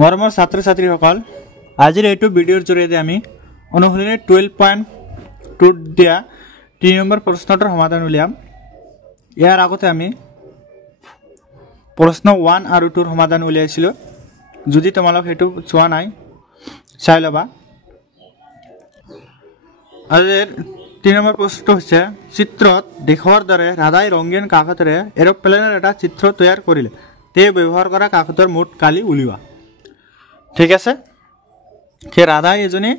মৰমৰ ছাত্ৰ ছাত্ৰীসকল আজিৰ এইটো ভিডিঅ'ৰ জৰিয়তে আমি অনুশীলনী 12.2 দিয়া 3 নম্বৰ প্ৰশ্নটোৰ সমাধান উলিয়াম। ইয়াৰ আগতে আমি প্ৰশ্ন 1 আৰু 2 ৰ সমাধান উলিয়াইছিলো। যদি তোমালোক হেতু চোৱা নাই চাই লবা। আজিৰ 3 নম্বৰ প্ৰশ্নটো হৈছে চিত্ৰত দেখুওৱাৰ দৰে ৰাধাই ৰঙীন কাগজেৰে এৰোপ্লেনৰ এটা চিত্ৰ তৈয়াৰ কৰিলে। তে ব্যৱহাৰ কৰা কাগজৰ মুঠ কালি উলিওৱা। ঠিক আছে, কে ৰাধাই এজনী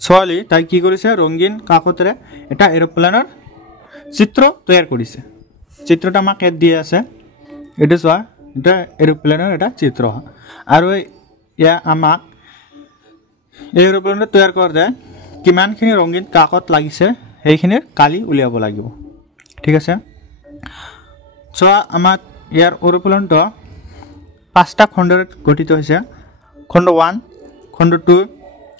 ছোৱালী তাই কি কৰিছে ৰঙীন কাগজেৰে এটা এৰোপ্লেনৰ চিত্ৰ তৈয়াৰ কৰিছে। চিত্ৰটা আমাক ইয়াত দিয়া আছে, এটা চোৱা, এটা এৰোপ্লেনৰ এটা চিত্ৰ আৰু ইয়া আমাক এই এৰোপ্লেনটো তৈয়াৰ কৰোঁতে কিমানখিনি ৰঙীন কাগজ লাগিছে সেইখিনিৰ কালি উলিয়াব লাগিব। ঠিক আছে, চোৱা আমাৰ ইয়াৰ এৰোপ্লেনটো 5টা খণ্ডৰে গঠিত হৈছে। খণ্ড 1, খণ্ড 2,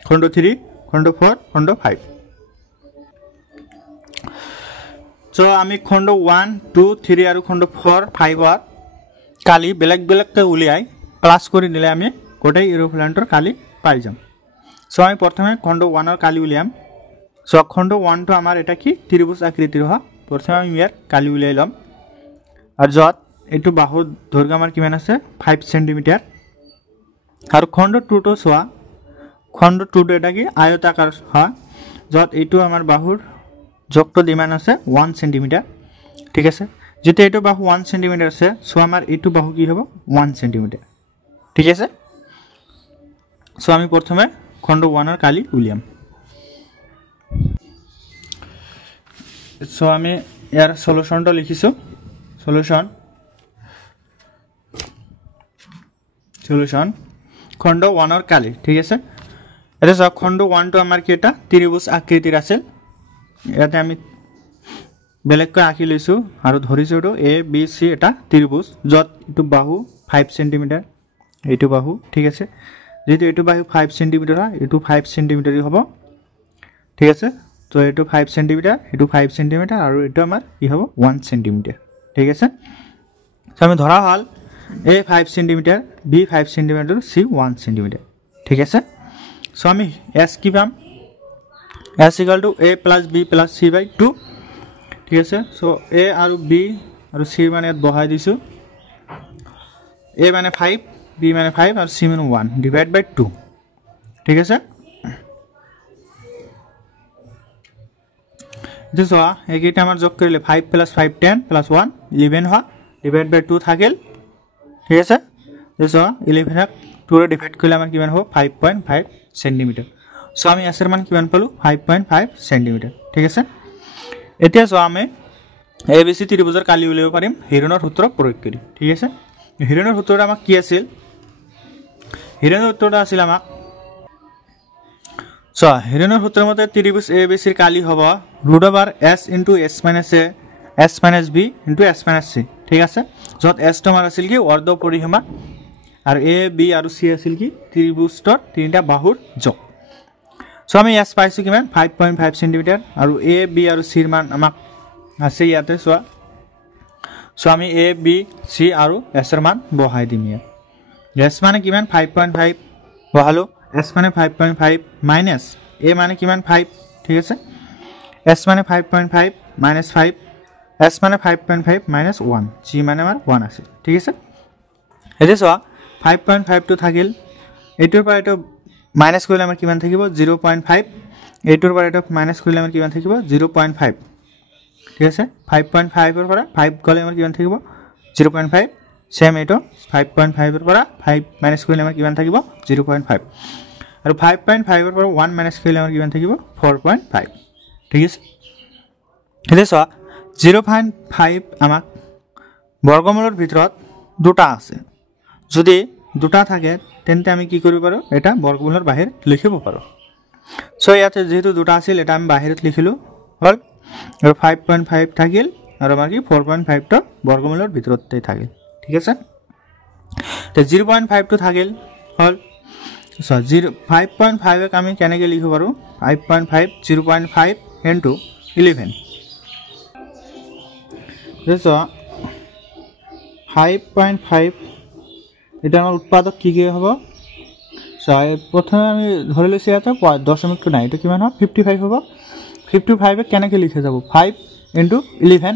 খণ্ড 3, খণ্ড 4, খণ্ড 5। সো আমি খণ্ড 1, 2, 3 আৰু খণ্ড 4, 5 কালি বেলেগ বেলেগকৈ উলিয়াই প্লাস কৰি দিলে আমি গোটেই এৰোপ্লেনটোৰ কালি পাই যাম। সো আমি প্ৰথমে খণ্ড 1 ৰ কালি উলিয়াম। সো খণ্ড 1 টো আমাৰ এটা কি ত্ৰিভুজ আকৃতিৰ হয়। প্ৰথমে আমি ইয়াৰ কালি উলিয়াই লম। আৰু যত এটো বাহুৰ দৈৰ্ঘ্য আমাৰ কিমান আছে 5 সেন্টিমিটাৰ। আৰু খণ্ড 2 টো চোৱা, খণ্ড 2 টো এটা কি আয়তাকাৰ হয়, যত এইটো আমাৰ বাহুৰ জোখটো দিমান আছে 1 সেন্টিমিটাৰ। ঠিক আছে, যেতে এইটো বাহু 1 সেন্টিমিটাৰ আছে, সো আমাৰ এইটো বাহু কি হ'ব 1 সেন্টিমিটাৰ। ঠিক আছে, সো আমি প্ৰথমে খণ্ড 1 ৰ কালি উলিয়াম। সো আমি ইয়াৰ সলিউশনটো লিখিছো। সলিউশন খণ্ড 1 ৰ কালি। ঠিক আছে, এটা সব খণ্ড 1 টো আমাৰ কি এটা ত্ৰিভুজ আকৃতিৰ আছে। ইয়াতে আমি বেলেগকৈ আঁকি লৈছো আৰু ধৰিছো এটো এ বি সি এটা ত্ৰিভুজ, যত এটো বাহু 5 সেন্টিমিটাৰ, এইটো বাহু। ঠিক আছে, যেটো এইটো বাহু 5 সেন্টিমিটাৰ হয়, এটো 5 সেন্টিমিটাৰই হ'ব। ঠিক আছে, তো এটো 5 সেন্টিমিটাৰ, এটো 5 সেন্টিমিটাৰ আৰু এটো আমাৰ কি হ'ব 1 সেন্টিমিটাৰ। ঠিক আছে, তো আমি ধৰা হল A 5 centimetre, B 5 centimetre, C 1 centimetre. ঠিক আছে, সো আমি S কি পাম, S equal to A plus B plus C by 2। ঠিক আছে, সো A আৰু B আৰু C মানে ইয়াত বহাই দিছো। A মানে 5, B মানে 5 আৰু C মানে 1 ডিভাইড বাই 2। ঠিক আছে, this হয় এইটা আমাৰ যোগ কৰিলে 5 plus 5 10 plus 1 11 হয়, ডিভাইড বাই 2 থাকিল। ঠিক আছে, দেখো 11 2 ৰে ডিভাইড কৰিলে আমাৰ কিমান হ'ব 5.5 সেন্টিমিটাৰ। সো আমি এৰ মান কিমান পালো 5.5 সেন্টিমিটাৰ। ঠিক আছে, এতিয়া সো আমি এবিসি ত্ৰিভুজৰ কালি উলিয়াব পাৰিম হিৰনৰ সূত্ৰ প্ৰয়োগ কৰি। ঠিক আছে, হিৰনৰ সূত্ৰটো আমাক কি আছিল, হিৰনৰ সূত্ৰটো আছিল আমাক সো হিৰনৰ সূত্ৰৰ মতে ত্ৰিভুজ এবিসি ৰ কালি হ'ব √s * s - a s - b * s - c। ঠিক আছে, যত s টো আমাৰ আছিল কি অৰ্ধ পৰিসীমা আৰু a b আৰু c আছিল কি ত্ৰিভুজৰ তিনিটা বাহুৰ যোগ। সো আমি s পাইছো কিমান 5.5 সেন্টিমিটাৰ আৰু a b আৰু c ৰ মান আমাক আছে ইয়াতে চোৱা। সো আমি a b c আৰু s ৰ মান বহাই দিম ইয়াত। s মানে কিমান 5.5 বহালো, s মানে 5.5 মাইনাস a মানে কিমান 5। ঠিক আছে, s মানে 5.5 মাইনাস 5, s মানে 5.5 মাইনাস 1, c মানে আমাৰ 1 আছে। ঠিক আছে, এতিয়া চোৱা 5.5 টো থাকিল, এইটোৰ পৰা এটা মাইনাস কৰিলে আমাৰ কিমান থাকিব 0.5, এইটোৰ পৰা এটা মাইনাস কৰিলে আমাৰ কিমান থাকিব 0.5। ঠিক আছে, 5.5 ৰ পৰা 5 গলে আমাৰ কিমান থাকিব 0.5, সেম এইটো 5.5 ৰ পৰা 5 মাইনাস কৰিলে আমাৰ কিমান থাকিব 0.5 আৰু 5.5 ৰ পৰা 1 মাইনাস কৰিলে আমাৰ কিমান থাকিব 4.5। ঠিক আছে, এতিয়া চোৱা 0.5 আমাক বৰ্গমূলৰ ভিতৰত দুটা আছে, যদি দুটা থাকে তেন্তে আমি কি কৰিব পাৰো এটা বৰ্গমূলৰ বাহিৰ লিখিব পাৰো। সো ইয়াতে যেহেতু দুটা আছিল এটা আমি বাহিৰত লিখিলো হল, আৰু 5.5 থাকিল আৰু আমাৰ কি 4.5 টো বৰ্গমূলৰ ভিতৰতে থাকিল। ঠিক আছে, তে 0.5 টো থাকিল হল। সো 5.5 ক আমি কেনেকৈ লিখিব পাৰো 5.5 0.5 into 11। দেখো 5.5 এটা আমাৰ উৎপাদক কি কি হ'ব প্ৰথমে আমি ধৰি লৈছোঁ ইয়াতে 0.9 এইটো কিমান হ'ব 55 হ'ব 55 কেনেকৈ লিখা যাব 5 × 11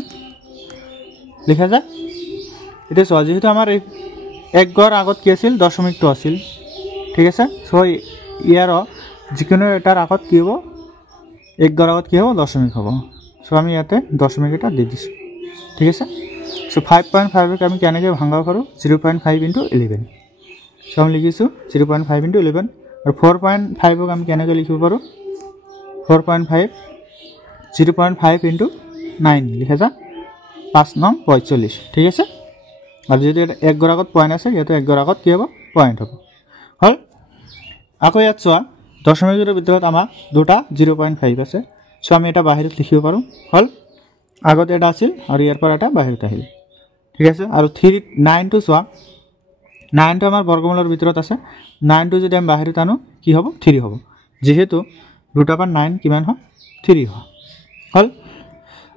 লিখা যায় এতিয়া চোৱা যেহেতু আমাৰ এই 1 গড় আগত কি আছিল 0.2 আছিল ঠিক আছে সো ইয়াৰ যিকোনো এটাৰ আগত কি হ'ব 1 গড় আগত কি হ'ব দশমিক হ'ব সো আমি ইয়াতে দশমিক এটা দি দিছোঁ ঠিক আছে সো 5.5 আমি কেনেকৈ ভাঙাব পাৰোঁ 0.5 × 11 সো আমি লিখিছোঁ 0.5 × 11 আৰু 4.5 আমি কেনেকৈ লিখিব পাৰোঁ 4.5 0.5 × 9 লিখা যায় 5 নং 45 ঠিক আছে আৰু যদি 1 গড় আগত পয়েন্ট আছে ইয়াতে 1 গড় আগত কি হ'ব পয়েন্ট হ'ব হল আকৌ ইয়াত চোৱা দশমিকৰ ভিতৰত আমাৰ দুটা 0.5 আছে সো আমি এটা বাহিৰত লিখিব পাৰোঁ হল আগতে এটা আছিল আৰু ইয়াৰ পৰা এটা বাহিৰত আহিল ঠিক আছে আৰু 9 টো চোৱা 9 টো আমাৰ বৰ্গমূলৰ ভিতৰত আছে 9 টো যদি আমি বাহিৰত আনো কি হ'ব 3 হ'ব যেহেতু √9 কিমান হয় 3 হয় হল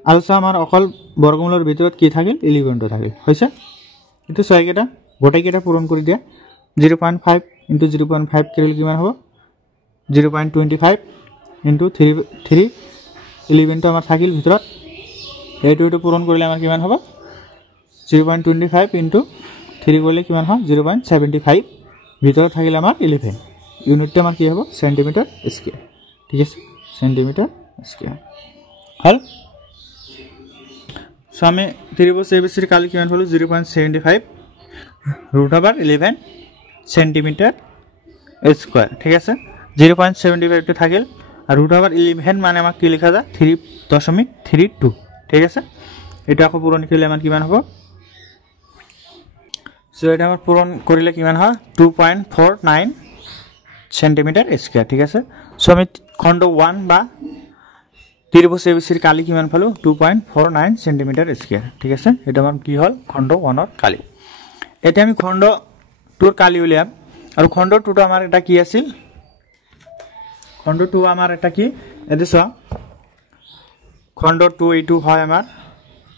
আৰু চোৱা আমাৰ অকল বৰ্গমূলৰ ভিতৰত কি থাকিল 11 টো থাকিল হৈছে এটো ছয়কেটা গোটেইকেটা পূৰণ কৰি দিয়া 0.5 × 0.5 কৰিলে কিমান হ'ব 0.25 × 3 11 টো আমাৰ থাকিল ভিতৰত এইটো পূৰণ কৰিলে আমাৰ কিমান হ'ব 0.25 × 3 কৰিলে কিমান হয় 0.75 ভিতৰত থাকিলে আমাৰ 11 ইউনিটটো আমাৰ কি হ'ব সেন্টিমিটাৰ স্কয়াৰ ঠিক আছে সেন্টিমিটাৰ স্কয়াৰ হল সো আমি ত্রিভুজ এবিসির কালি কিমান পালো 0.75 √11 সেন্টিমিটার স্কয়ার ঠিক আছে 0.75 টো থাকিল আর √11 মানে আমাক কি লেখা যায় 3.32 ঠিক আছে এটা আকৌ পূৰণ কৰিলে আমাৰ কিমান হ'ব সো এটা আমাৰ পূৰণ কৰিলে কিমান হয় 2.49 সেন্টিমিটার স্কয়ার ঠিক আছে সো আমি খণ্ড 1 বা ত্রিভুজ এবিসির কালি কিমান পালো 2.49 সেন্টিমিটার স্কয়ার ঠিক আছে এটা আমাৰ কি হল খণ্ড 1 ৰ কালি এটা আমি খণ্ড 2 ৰ কালি উলিয়াম আৰু খণ্ড 2 টো আমাৰ এটা কি আছিল খণ্ড 2 আমাৰ এটা কি এতে চোৱা খণ্ড 2 এইটো হয় আমাৰ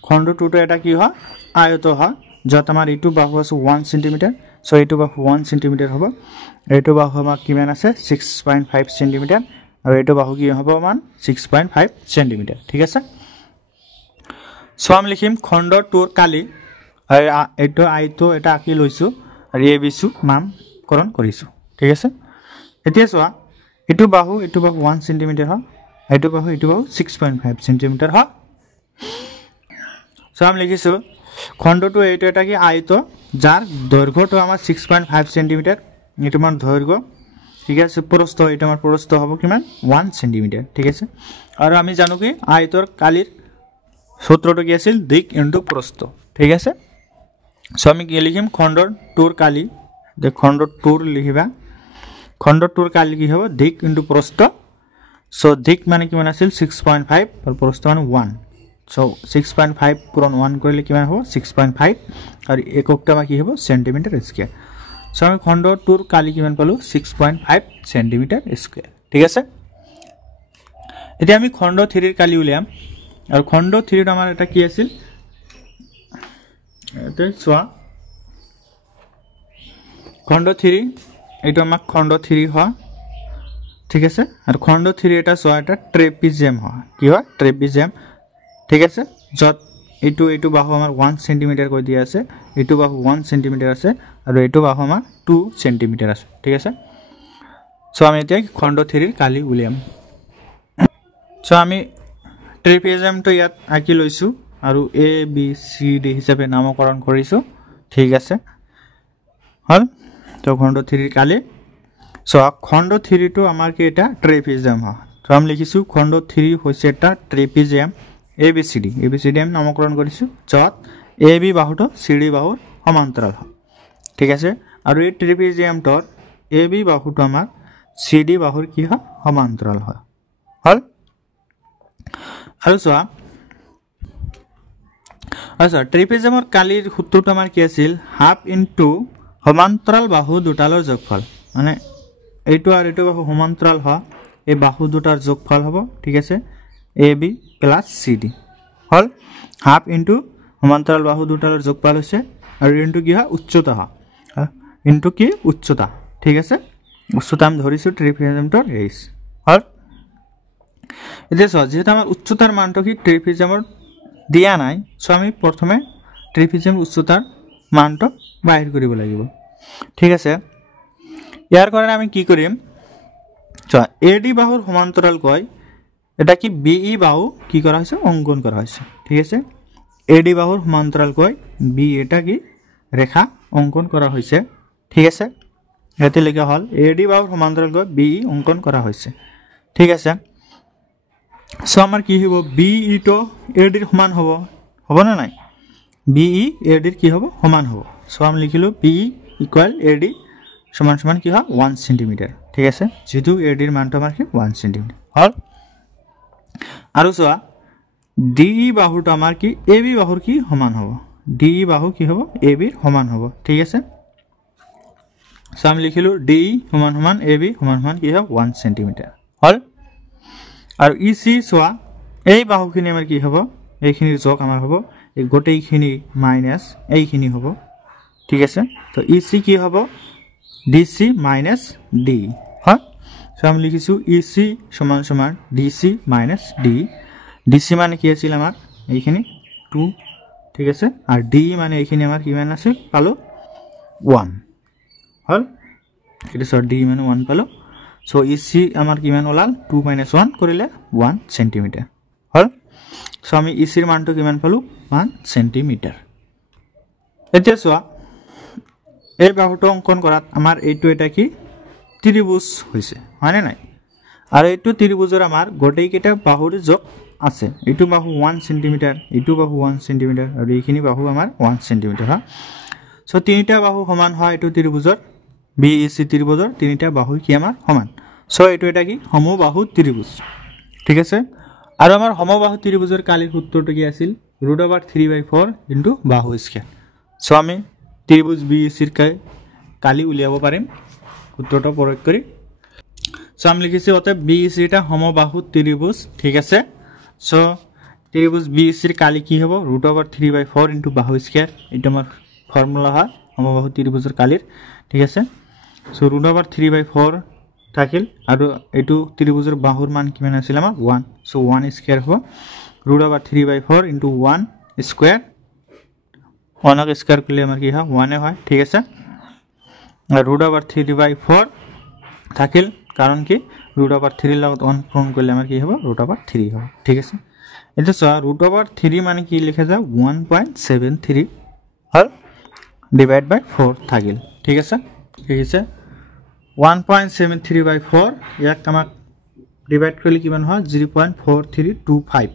খণ্ড 2 টো এটা কি হয় আয়ত হয় যত আমাৰ এইটো বাহু আছে 1 সেন্টিমিটাৰ সো এইটো বাহু 1 সেন্টিমিটাৰ হ'ব এইটো বাহু আমাৰ কিমান আছে 6.5 সেন্টিমিটাৰ আৰু এইটো বাহু কি হ'ব মান 6.5 সেন্টিমিটাৰ ঠিক আছে সো আমি লিখিম খণ্ড 2 ৰ কালি এইটো আয়তো এটা আকি লৈছো আৰু এ বিসু নামকৰণ কৰিছো ঠিক আছে এতিয়া চোৱা এইটো বাহু 1 সেন্টিমিটার হয় এইটো বাহু 6.5 সেন্টিমিটার হয় সো আমি লিখিছো খণ্ড 2 এইটো এটা কি আয়তো যাৰ দৈৰ্ঘ্যটো আমাৰ 6.5 সেন্টিমিটাৰ এইটো মান দৈৰ্ঘ্য ঠিক আছে প্ৰস্থ এটা আমাৰ প্ৰস্থ হ'ব কিমান 1 সেন্টিমিটাৰ ঠিক আছে আৰু আমি জানো কি আয়তৰ কালিৰ সূত্ৰটো কি আছিল দিক ইনটু প্ৰস্থ ঠিক আছে সো আমি কি লিখিম খণ্ড 2 ৰ কালি দে খণ্ড 2 লিখিবা খণ্ড 2 ৰ কালি কি হ'ব দিক ইনটু প্ৰস্থ সো দিক মানে কিমান আছিল 6.5 আৰু প্ৰস্থ মানে 1 সো 6.5 পূৰণ 1 কৰিলে কিমান হ'ব 6.5 আৰু এককটা কি হ'ব সেন্টিমিটাৰ স্কয়াৰ সো আমি খণ্ড 2 ৰ কালি কিমান পালো 6.5 সেন্টিমিটাৰ স্কয়াৰ ঠিক আছে এতিয়া আমি খণ্ড 3 ৰ কালি উলিয়াম আৰু খণ্ড 3 ৰ আমাৰ এটা কি আছিল এতে চোৱা খণ্ড 3 এইটো আমাক খণ্ড 3 হয় ঠিক আছে আৰু খণ্ড 3 এটা চোৱা এটা ট্ৰেপিজিয়াম হয় কি হয় ট্ৰেপিজিয়াম ঠিক আছে যত এইটো বাহু আমাৰ 1 সেন্টিমিটাৰ কৈ দিয়া আছে এইটো বাহু 1 সেন্টিমিটাৰ আছে আৰু এইটো বাহু আমাৰ 2 সেন্টিমিটাৰ আছে ঠিক আছে সো আমি এতিয়া খণ্ড 3 ৰ কালি উলিয়াম সো আমি ট্ৰেপিজিয়ামটো ইয়াত আকি লৈছো আৰু এ বি সি ডি হিচাপে নামকৰণ কৰিছো ঠিক আছে হল তো খণ্ড 3 ৰ কালি সো খণ্ড 3 টো আমাৰ কি এটা ট্ৰেপিজিয়াম হয় তো আমি লিখিছো খণ্ড 3 হৈছে এটা ট্ৰেপিজিয়াম ABCD আমি নামকৰণ কৰিছো যত AB বাহুটো CD বাহুৰ সমান্তৰাল হয় ঠিক আছে আৰু এই ট্ৰেপিজিয়ামটোৰ AB বাহুটো আমাৰ CD বাহুৰ কি হয় সমান্তৰাল হয় হল আৰু চোৱা আচ্ছা ট্ৰেপিজিয়ামৰ কালিৰ সূত্ৰটো আমাৰ কি আছিল হাফ ইনটু সমান্তৰাল বাহু দুটালৰ যোগফল মানে এইটো আৰু এইটো বাহু সমান্তৰাল হয় এই বাহু দুটাৰ যোগফল হ'ব ঠিক আছে AB plus CD হল হাফ ইনটু সমান্তরাল বাহু দুটাৰ যোগফল হৈছে আৰু ইনটু কি হয় উচ্চতা হয় ইনটু কি উচ্চতা ঠিক আছে উচ্চতা আমি ধৰিছোঁ ট্ৰেপিজিয়ামটোৰ এইচ হ'ল এতিয়া চোৱা যেহেতু আমাৰ উচ্চতাৰ মানটো কি ট্ৰেপিজিয়ামৰ দিয়া নাই সো আমি প্ৰথমে ট্ৰেপিজিয়াম উচ্চতাৰ মানটো বাহিৰ কৰিব লাগিব ঠিক আছে ইয়াৰ কাৰণে আমি কি কৰিম চোৱা এডি বাহুৰ সমান্তৰাল কয় এটা কি বিই বাহু কি কৰা হৈছে অঙ্কন কৰা হৈছে ঠিক আছে এডি বাহুৰ সমান্তৰাল কয় বি এটা কি ৰেখা অঙ্কন কৰা হৈছে ঠিক আছে ইয়াতে লেখা হল এডি বাহুৰ সমান্তৰাল কয় বিই অঙ্কন কৰা হৈছে ঠিক আছে সো আমাৰ কি হ'ব বিই তো এডিৰ সমান হ'ব না নাই বিই এডিৰ কি হ'ব সমান হ'ব সো আমি লিখিলো বিই ইকুয়াল এডি সমান সমান কি হয় 1 সেন্টিমিটার ঠিক আছে যেহেতু এডিৰ মানটো আমাৰ কি 1 সেন্টিমিটাৰ হল আৰু চোৱা ডিই বাহুটো আমাৰ কি এবি বাহুৰ কি সমান হ'ব ডিই বাহু কি হ'ব এবিৰ সমান হ'ব ঠিক আছে সো আমি লিখিলো ডিই সমান সমান এবি সমান সমান কি হ'ব 1 সেন্টিমিটার হল আৰু ইসি চোৱা এই বাহুখিনি আমাৰ কি হ'ব এইখিনিৰ যোগ আমাৰ হ'ব এই গোটেইখিনি মাইনাস এইখিনি হ'ব ঠিক আছে তো ইসি কি হ'ব ডিসি মাইনাস ডি হয় সো আমি লিখিছো ইসি সমান সমান ডিসি মাইনাস ডি ডিসি মানে কি আছিল আমাৰ এইখিনি 2 ঠিক আছে আৰ ডি মানে এইখিনি আমাৰ কিমান আছে পালো 1 হল এটা সৰ ডি মানে 1 পালো সো ইসি আমাৰ কিমান ওলাল 2 - 1 কৰিলে 1 সেন্টিমিটাৰ হল সো আমি ইসিৰ মানটো কিমান পালো 1 সেন্টিমিটাৰ এতিয়া চোৱা এই বাহুটো অঙ্কন কৰাত আমাৰ এইটো এটা কি ত্ৰিভুজ হৈছে হয় নাই আৰু এইটো ত্ৰিভুজৰ আমাৰ গোটেই কেইটা বাহুৰ যোগ আছে এইটো বাহু 1 সেন্টিমিটাৰ এইটো বাহু 1 সেন্টিমিটাৰ আৰু এইখিনি বাহু আমাৰ 1 সেন্টিমিটাৰ হয় সো তিনিটা বাহু সমান হয় এইটো ত্ৰিভুজৰ বিইসি ত্ৰিভুজৰ তিনিটা বাহু কি আমাৰ সমান সো এইটো এটা কি সমবাহু ত্ৰিভুজ ঠিক আছে আৰু আমাৰ সমবাহু ত্ৰিভুজৰ কালিৰ সূত্ৰটো কি আছিল √3/4 ইনটু বাহু স্কয়াৰ সো আমি ত্ৰিভুজ বিইসিৰ কালি উলিয়াব পাৰিম সূত্ৰটো প্ৰয়োগ কৰি সো আমি লিখিছো অতে বিইসি এটা সমবাহু ত্ৰিভুজ ঠিক আছে সো ত্ৰিভুজ বিইসিৰ কালি কি হ'ব √3/4 ইনটু বাহু স্কয়াৰ এটা আমাৰ ফৰ্মুলা হয় সমবাহু ত্ৰিভুজৰ কালিৰ ঠিক আছে সো √3/4 থাকিল আৰু এটো ত্ৰিভুজৰ বাহুৰ মান কিমান আছিল আমাৰ 1 সো 1 স্কয়ার হ'ব √3/4 ইনটু 1 স্কয়ার 1 স্কয়ার করলে আমাৰ কি হয় 1 হয় ঠিক আছে আর √3/4 থাকিল কারণ কি √3 লগত 1 পূরণ করলে আমাৰ কি হ'ব √3 হ'ব ঠিক আছে এটা সো √3 মানে কি লেখা যায় 1.73 হল ডিভাইড বাই 4 থাকিল ঠিক আছে 1.73/4 ইয়াক আমাক ডিভাইড কৰিলে কিমান হয় 0.4325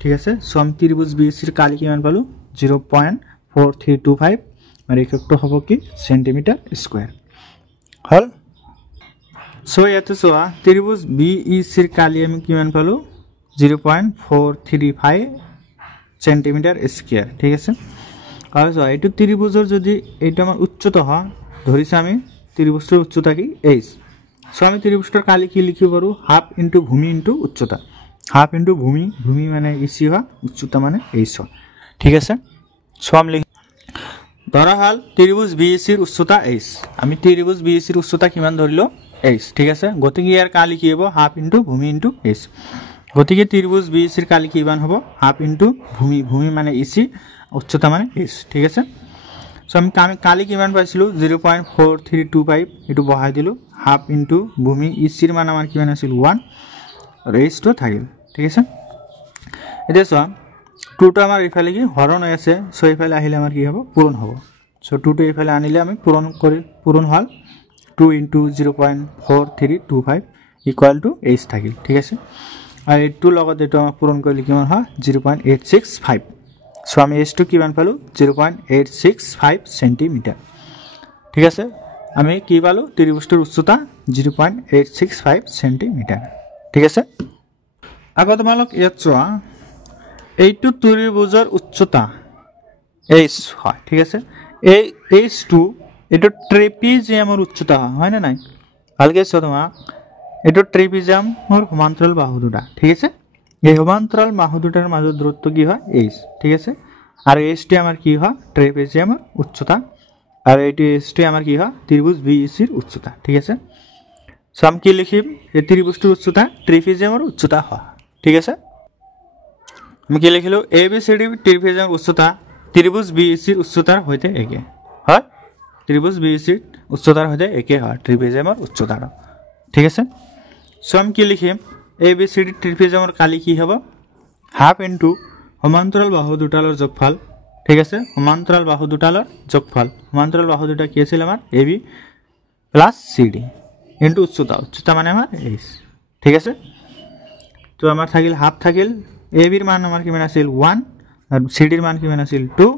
ঠিক আছে সো আমি ত্ৰিভুজ বিইসিৰ কালি কিমান পালো 0.4325 আৰু এককটো হ'ব কি সেন্টিমিটাৰ স্কয়াৰ হল সো ইয়াতে চোৱা ত্ৰিভুজ বিইসিৰ কালি আমি কিমান পালো 0.435 সেন্টিমিটাৰ স্কয়াৰ ঠিক আছে আৰু চোৱা এইটো ত্ৰিভুজৰ যদি এইটো আমাৰ উচ্চতা হয় ধৰিছে আমি ত্ৰিভুজৰ উচ্চতা কি h সো আমি ত্ৰিভুজৰ কালি কি লিখিব পাৰো হাফ ইনটু ভূমি ইনটু উচ্চতা হাফ ইনটু ভূমি মানে ইসি হয় উচ্চতা মানে h হয় ঠিক আছে সো আমি ধৰা হল ত্ৰিভুজ বিইসিৰ উচ্চতা h আমি ত্ৰিভুজ বিইসিৰ উচ্চতা কিমান ধৰিলো h ঠিক আছে গতিকে ইয়াৰ কালি কি হ'ব হাফ ইনটু ভূমি ইনটু h গতিকে ত্রিভুজ বিইসিৰ কালি কিমান হ'ব হাফ ইনটু ভূমি মানে ইসি উচ্চতা মানে h ঠিক আছে সো আমি কালি কিমান পাইছিলো 0.4325 এটো বহাই দিলো হাফ ইনটু ভূমি ইসিৰ মান আমাৰ কিমান আছিল 1 আৰু h টো থাকিল ঠিক আছে এতিয়া চোৱা 2 টো আমাৰ ইফালে কি হৰণ হৈ আছে সো ইফালে আহিলে আমাৰ কি হ'ব পূৰণ হ'ব সো 2 টো ইফালে আনিলে আমি পূৰণ হল 2 ইনটু 0.4325 ইকুয়াল টু h থাকিল ঠিক আছে আৰু এইটো লগত এটো আমাক পূৰণ কৰিলে কিমান হয় 0.865 সো আমি h টো কিমান পালো 0.865 সেন্টিমিটার ঠিক আছে আমি কি পালো ত্ৰিভুজৰ উচ্চতা 0.865 সেন্টিমিটাৰ ঠিক আছে আকৌ তোমালোক ইয়াত চোৱা এইটো ত্ৰিভুজৰ উচ্চতা h হয় ঠিক আছে এই h2 এটো ট্ৰেপিজিয়ামৰ উচ্চতা হয় না নাই ভালকে চোৱা তোমা এটো ট্ৰেপিজিয়ামৰ সমান্তৰাল বাহু দুটা ঠিক আছে এই সমান্তৰাল বাহু দুটাৰ মাজৰ দূৰত্ব কি হয় h ঠিক আছে আৰু h টি আমাৰ কি হয় ট্ৰেপিজিয়ামৰ উচ্চতা আর এইটো এসটি আমার কি হয় ত্রিভুজ বিইসির উচ্চতা ঠিক আছে সো আমি কি লিখিম এই ত্রিভুজটির উচ্চতা ট্রিপিজিয়ামের উচ্চতা হয় ঠিক আছে আমি কি লিখিলো এবিসিডি ট্রিপিজিয়ামের উচ্চতা ত্রিভুজ বিইসির উচ্চতার হইতে একে হয় ত্রিভুজ বিইসির উচ্চতার হইতে একে হয় ট্রিপিজিয়ামের উচ্চতার ঠিক আছে সো আমি কি লিখিম এবিসিডি ট্রিপিজিয়ামের কালি কি হবে হাফ ইনটু সমান্তরাল বাহু দুটালৰ যোগফল ঠিক আছে সমান্তৰাল বাহু দুটালৰ যোগফল সমান্তৰাল বাহু দুটা কি আছিল আমাৰ এবি প্লাস সিডি ইনটু উচ্চতা মানে আমাৰ এইচ ঠিক আছে তো আমাৰ থাকিল হাফ থাকিল এবিৰ মান আমাৰ কিমান আছিল 1 আৰু সিডিৰ মান কিমান আছিল 2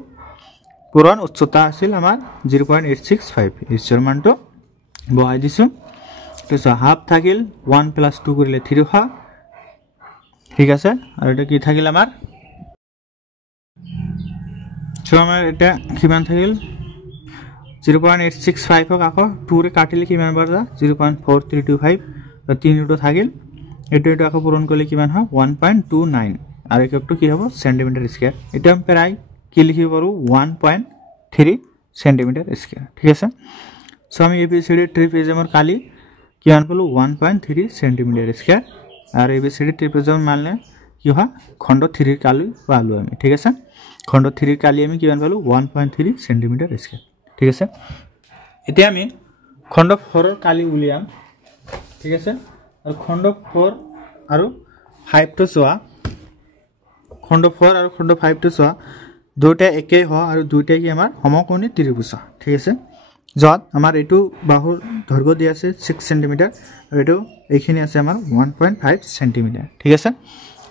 পুৰণ উচ্চতা আছিল আমাৰ 0.865 এইচৰ মানটো বহাই দিছো তো হাফ থাকিল 1 + 2 কৰিলে 3 হয় ঠিক আছে আর এটা কি থাকিল আমার সো আমার এটা কিমান থাকিল 0.865 হোক আকো 2 রে কাটিলে কিমান বাড়া 0.4325 তো 3 টো থাকিল এটা আকো পূরণ করলে কিমান হয় 1.29 আর একটু কি হবে সেন্টিমিটার স্কয়ার এটা আমি প্রায় কি লিখিব পারো 1.3 সেন্টিমিটার স্কয়ার ঠিক আছে সো আমি এবিসিডি ট্রিপিজিয়ামের কালি কিমান পালো 1.3 সেন্টিমিটার স্কয়ার আর এবিসিডি ট্রিপিজিয়াম মানলে কি হয় খণ্ড 3 এর কালি পালো আমি ঠিক আছে খণ্ড 3 এর কালি আমি কিমান পালো 1.3 সেন্টিমিটার স্কয়ার ঠিক আছে এতিয়া আমি খণ্ড 4 এর কালি উলিয়াম ঠিক আছে আর খণ্ড 4 আর 5 তো সোয়া খণ্ড 4 আর খণ্ড 5 তো সোয়া দুটা একেই হয় আর দুটা কি আমার সমকোণী ত্রিভুজ ঠিক আছে যত আমার এটু বাহুর দৈর্ঘ্য দিয়া আছে 6 সেন্টিমিটার আর এটু এইখিনি আছে আমার 1.5 সেন্টিমিটার ঠিক আছে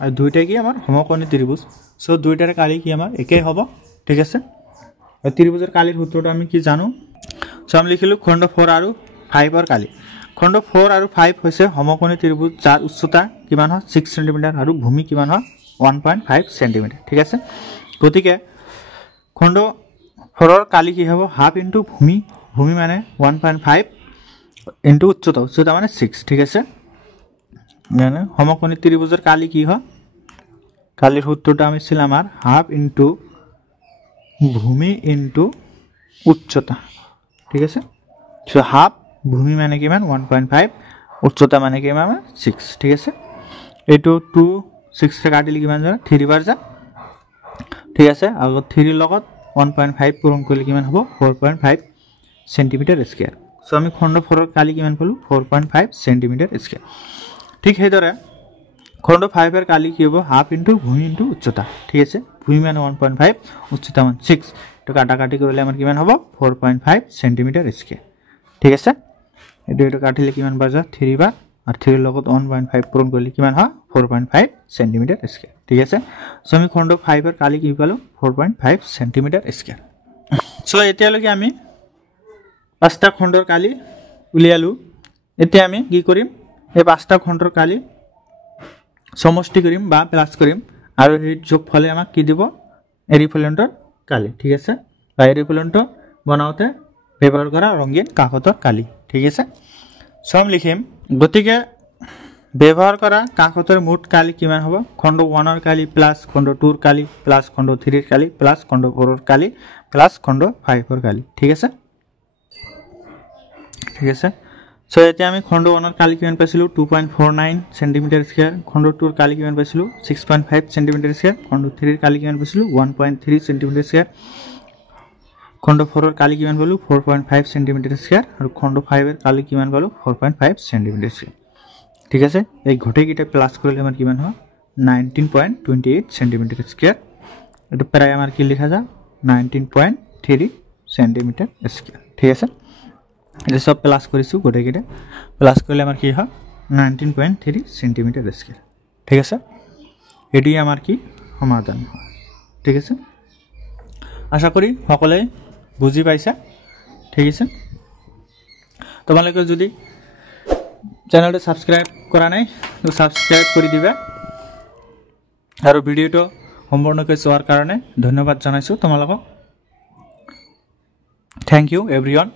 আর দুইটা কি আমার সমকোণী ত্রিভুজ সো দুইটার কালি কি আমার একই হবে ঠিক আছে আর ত্রিভুজের কালির সূত্রটা আমি কি জানো সো আমি লিখিলো খণ্ড 4 আর 5 এর কালি খণ্ড 4 আর 5 হইছে সমকোণী ত্রিভুজ যার উচ্চতা কিমান হয় 6 সেন্টিমিটার আর ভূমি কিমান হয় 1.5 সেন্টিমিটার ঠিক আছে গতিকে খণ্ড 4 এর কালি কি হবে হাফ ইনটু ভূমি ভূমি মানে 1.5 ইনটু উচ্চতা মানে 6 ঠিক আছে মানে সমকোণী ত্রিভুজের কালি কি হয় কালির সূত্রটা আমি ছিল আমার হাফ ইনটু ভূমি ইনটু উচ্চতা ঠিক আছে সো হাফ ভূমি মানে কিমান 1.5 উচ্চতা মানে কিমান 6 ঠিক আছে এইটো 2 6 ৰে কাটিলে কিমান যায় 3 বাৰ যায় ঠিক আছে আৰু 3 লগত 1.5 পূৰণ কৰিলে কিমান হ'ব 4.5 সেন্টিমিটার স্কয়ার সো আমি খণ্ড 4 এর কালি কিমান পালো 4.5 সেন্টিমিটার স্কয়ার ঠিক হেদরে খণ্ড 5 এর কালি কি হবে হাফ ইনটু ভূমি ইনটু উচ্চতা ঠিক আছে ভূমি মানে 1.5 উচ্চতা মানে 6 তো কাটাকাটি করলে আমার কিমান হবে 4.5 সেন্টিমিটার স্কয়ার ঠিক আছে এটা কাটিলে কিমান বাৰ যায় 3 বাৰ আর 3 লগত 1.5 পূরণ করলে কিমান হয় 4.5 সেন্টিমিটার স্কয়ার ঠিক আছে সো আমি খণ্ড 5 এর কালি কি পালো 4.5 সেন্টিমিটার স্কয়ার সো এতিয়ালৈকে আমি 5টা খণ্ডৰ কালি উলিয়ালো এতিয়া আমি কি কৰিম এই 5টা খণ্ডৰ কালি সমষ্টি কৰিম বা প্লাস কৰিম আৰু এই যোগফলে আমাক কি দিব এৰিফলেণ্টৰ কালি ঠিক আছে বা এৰিফলেণ্ট বনাওতে ব্যৱহাৰ কৰা ৰঙীন কাগজৰ কালি ঠিক আছে সম লিখিম গতিকে ব্যৱহাৰ কৰা কাগজৰ মুঠ কালি কিমান হ'ব খণ্ড 1 এর কালি প্লাস খণ্ড 2 এর কালি প্লাস খণ্ড 3 এর কালি প্লাস খণ্ড 4 এর কালি প্লাস খণ্ড 5 এর কালি ঠিক আছে ঠিক আছে সো এতিয়া আমি খণ্ড 1 এর কালি কিমান পাইছিলো 2.49 সেন্টিমিটার স্কয়ার খণ্ড 2 এর কালি কিমান পাইছিলো 6.5 সেন্টিমিটার স্কয়ার খণ্ড 3 এর কালি কিমান পাইছিলো 1.3 সেন্টিমিটার স্কয়ার খণ্ড 4 এর কালি কিমান পালো 4.5 সেন্টিমিটার স্কয়ার আর খণ্ড 5 এর কালি কিমান পালো 4.5 সেন্টিমিটার স্কয়ার ঠিক আছে এই ঘটেকিটা প্লাস করলে আমার কিমান হয় 19.28 সেন্টিমিটার স্কয়ার এটা প্রায় আমার কি লেখা যায় 19.3 সেন্টিমিটার স্কয়ার ঠিক আছে এটা সব প্লাস করিছো ঘটেকিটা প্লাস করলে আমার কি হয় 19.3 সেন্টিমিটার স্কয়ার ঠিক আছে এটি আমার কি সমাধান হয় ঠিক আছে আশা করি সকলে বুঝি পাইছা ঠিক আছে তোমালোকে যদি চ্যানেলটা সাবস্ক্রাইব করা নাই তো সাবস্ক্রাইব করে দিবা আর ভিডিওটা সম্পূর্ণকৈ চোৱাৰ কাৰণে ধন্যবাদ জানাইছো তোমালোকক থ্যাংক ইউ এভৰিওয়ান